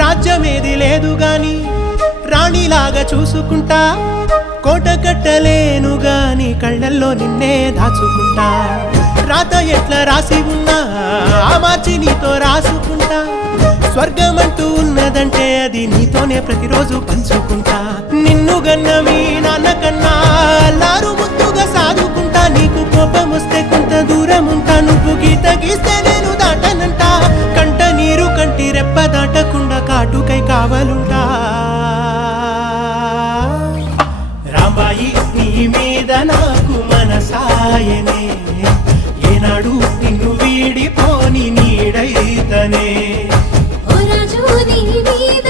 రాజ్యమేది లేదు గాని రాణిలాగా చూసుకుంటా, కోట కట్టలేను గాని కళ్ళల్లో నిన్నే దాచుకుంటా. రాత ఎట్లా రాసి ఉన్నా ఆ మార్చి నీతో రాసుకుంటా. స్వర్గమంటూ ఉన్నదంటే అది నీతోనే ప్రతిరోజు పంచుకుంటా. నిన్ను గన్న మీ నాన్న కన్నా అల్లారు ముద్దుగా సాదుకుంటా. నీకు కోపం వస్తే కొంత దూరం ఉంటా, నువ్వు గీత గీస్తే నేను దాటనంటా. కంట నీరు కంటి రెప్ప దాటకుండా కాటుకై కావలుంటా. రాంబాయి నీ మీద నాకు మనసాయనే, ఏనాడు నిన్ను వీడిపోని నీడైతనే. ఓ రాజు నీ మీద